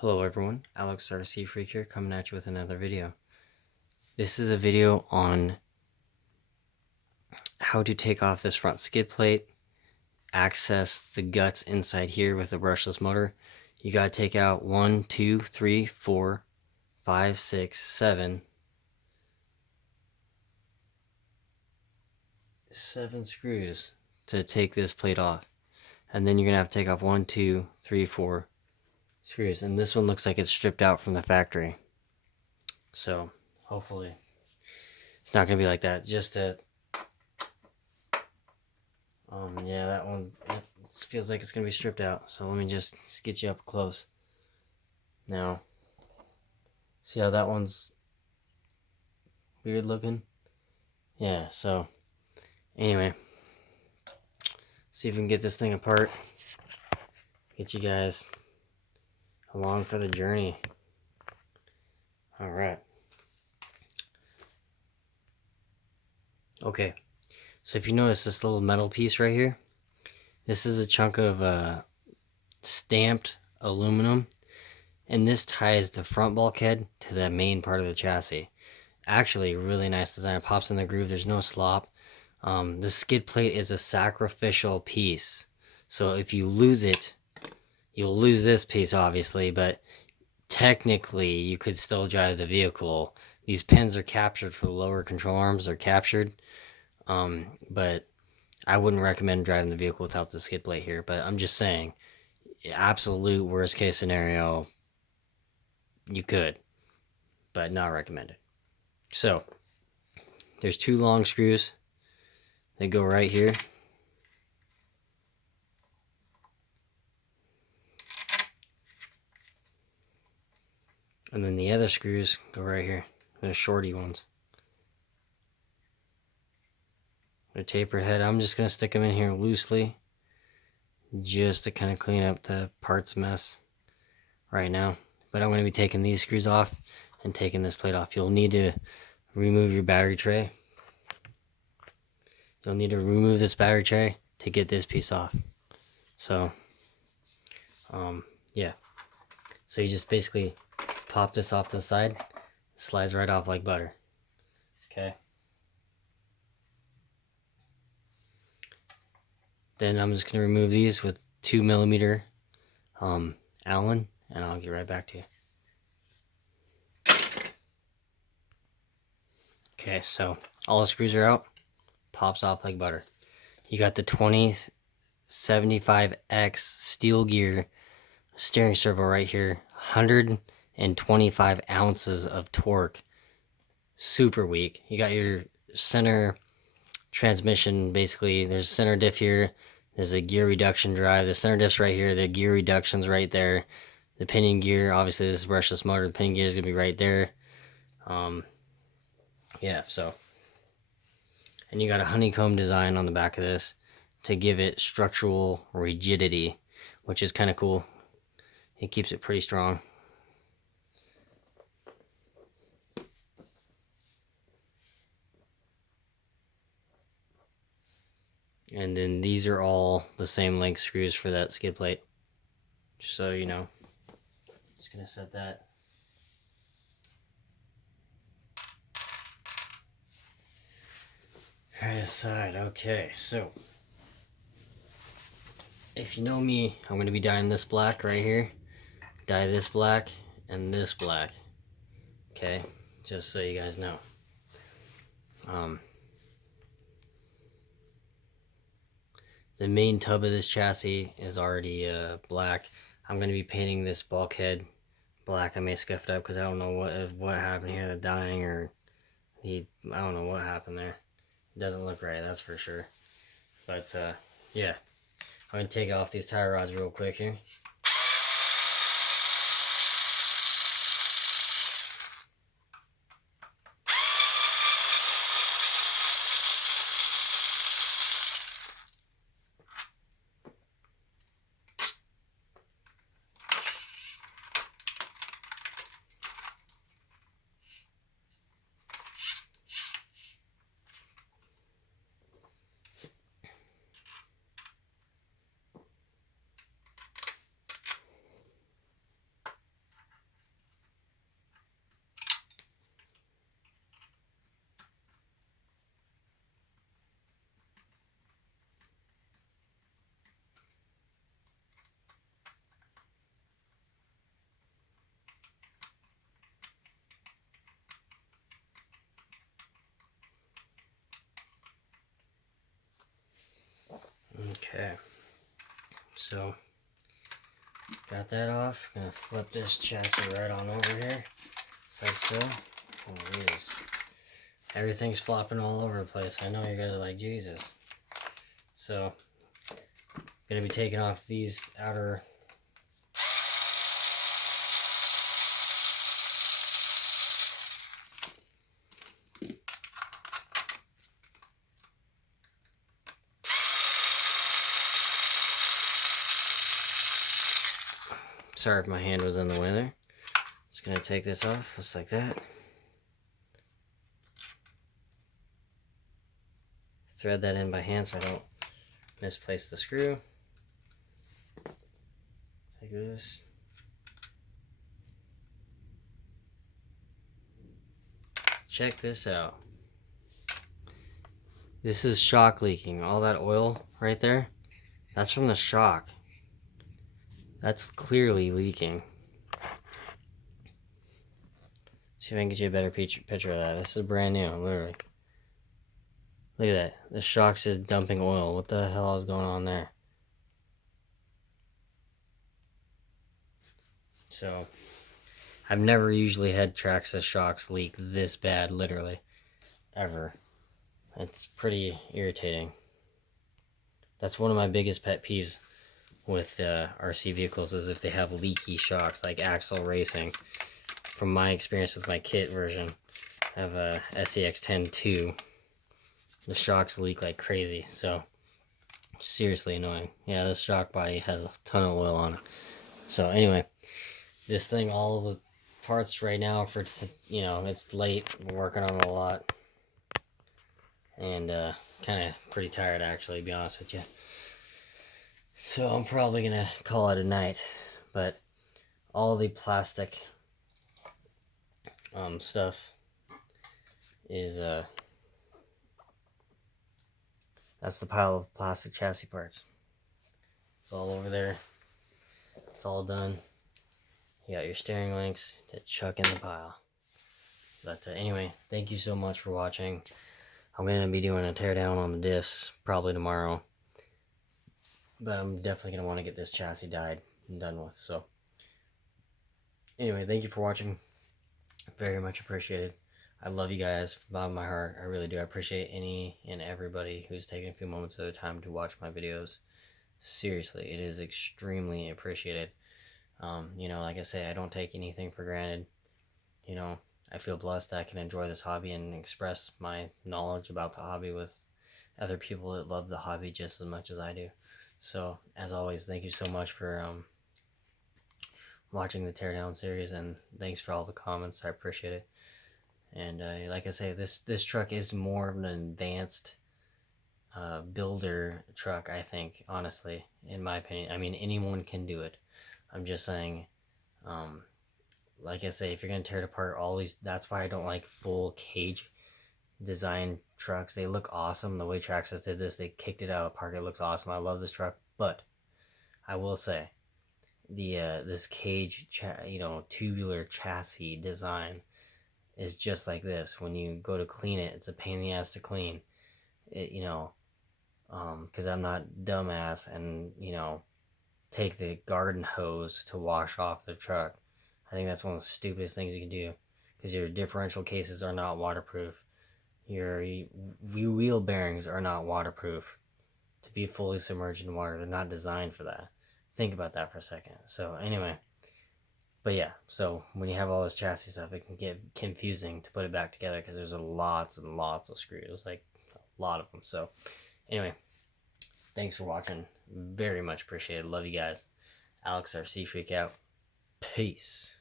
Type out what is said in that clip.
Hello everyone, Alex RC Freak here, coming at you with another video. This is a video on how to take off this front skid plate, access the guts inside here with the brushless motor. You gotta take out 1, 2, 3, 4, 5, 6, 7 screws to take this plate off. And then you're gonna have to take off 1, 2, 3, 4 screws. And this one looks like it's stripped out from the factory. So hopefully it's not gonna be like that. Just to yeah, that one, it feels like it's gonna be stripped out. So let me just get you up close. Now, see how that one's weird looking? Yeah, so anyway, see if we can get this thing apart. Get you guys along for the journey. Alright. Okay, so if you notice this little metal piece right here, this is a chunk of stamped aluminum, and this ties the front bulkhead to the main part of the chassis. Actually, really nice design. It pops in the groove. There's no slop. The skid plate is a sacrificial piece, so if you lose it, you'll lose this piece obviously, but technically you could still drive the vehicle. These pins are captured for the lower control arms. They're captured, but I wouldn't recommend driving the vehicle without the skid plate here. But I'm just saying, absolute worst case scenario, you could, but not recommended. So there's 2 long screws. They go right here. And then the other screws go right here. They're shorty ones. They're tapered head. I'm just going to stick them in here loosely, just to kind of clean up the parts mess right now. But I'm going to be taking these screws off and taking this plate off. You'll need to remove your battery tray. You'll need to remove this battery tray to get this piece off. So, yeah. So you just basically pop this off to the side. It slides right off like butter. Okay. Then I'm just going to remove these with 2mm Allen, and I'll get right back to you. Okay, so all the screws are out. Pops off like butter. You got the 2075X steel gear steering servo right here. 125 ounces of torque. Super weak. You got your center transmission, basically. There's a center diff here. There's a gear reduction drive. The center diff's right here. The gear reduction's right there. The pinion gear, obviously this is brushless motor. The pinion gear is going to be right there. Yeah, so. And you got a honeycomb design on the back of this to give it structural rigidity, which is kind of cool. It keeps it pretty strong. And then these are all the same length screws for that skid plate. Just so you know. Just gonna set that. Right aside. Okay, so if you know me, I'm gonna be dyeing this black right here. Dye this black and this black. Okay, just so you guys know. The main tub of this chassis is already black. I'm going to be painting this bulkhead black. I may scuff it up because I don't know what happened here, the dyeing or I don't know what happened there. It doesn't look right, that's for sure. But yeah, I'm going to take off these tire rods real quick here. Okay, so got that off. Gonna flip this chassis right on over here. Is that so? Oh, geez. Everything's flopping all over the place. I know you guys are like, Jesus. So, gonna be taking off these outer sorry if my hand was in the way there. Just gonna take this off just like that. Thread that in by hand so I don't misplace the screw. Take this. Check this out. This is shock leaking. All that oil right there, that's from the shock. That's clearly leaking. See if I can get you a better picture of that. This is brand new, literally. Look at that. The shock's just dumping oil. What the hell is going on there? So, I've never usually had Traxxas shocks leak this bad, literally, ever. It's pretty irritating. That's one of my biggest pet peeves with RC vehicles is if they have leaky shocks, like Axle Racing. From my experience with my kit version, I have a SEX10-2. The shocks leak like crazy, so seriously annoying. Yeah, this shock body has a ton of oil on it. So anyway, this thing, all the parts right now for, you know, it's late. I'm working on it a lot. And kind of pretty tired actually, to be honest with you. So I'm probably going to call it a night. But all the plastic stuff is, that's the pile of plastic chassis parts. It's all over there. It's all done. You got your steering links to chuck in the pile. But anyway, thank you so much for watching. I'm going to be doing a teardown on the diffs probably tomorrow. But I'm definitely going to want to get this chassis dyed and done with. So anyway, thank you for watching. Very much appreciated. I love you guys from the bottom of my heart. I really do. I appreciate any and everybody who's taking a few moments of their time to watch my videos. Seriously, it is extremely appreciated. You know, like I say, I don't take anything for granted. You know, I feel blessed that I can enjoy this hobby and express my knowledge about the hobby with other people that love the hobby just as much as I do. So, as always, thank you so much for watching the teardown series, and thanks for all the comments. I appreciate it. And like I say, this truck is more of an advanced builder truck, I think, honestly, in my opinion. I mean, anyone can do it. I'm just saying, like I say, if you're going to tear it apart, all these, that's why I don't like full cage design trucks. They look awesome. The way Traxxas did this, they kicked it out of the park. It looks awesome. I love this truck, but I will say, this cage, you know, tubular chassis design is just like this. When you go to clean it, it's a pain in the ass to clean it, you know, because I'm not dumbass and, you know, take the garden hose to wash off the truck. I think that's one of the stupidest things you can do, because your differential cases are not waterproof. Your wheel bearings are not waterproof to be fully submerged in water. They're not designed for that. Think about that for a second. So anyway, but yeah, so when you have all this chassis stuff, it can get confusing to put it back together because there's lots and lots of screws, like a lot of them. So anyway, thanks for watching. Very much appreciated. Love you guys. Alex RC Freak out. Peace.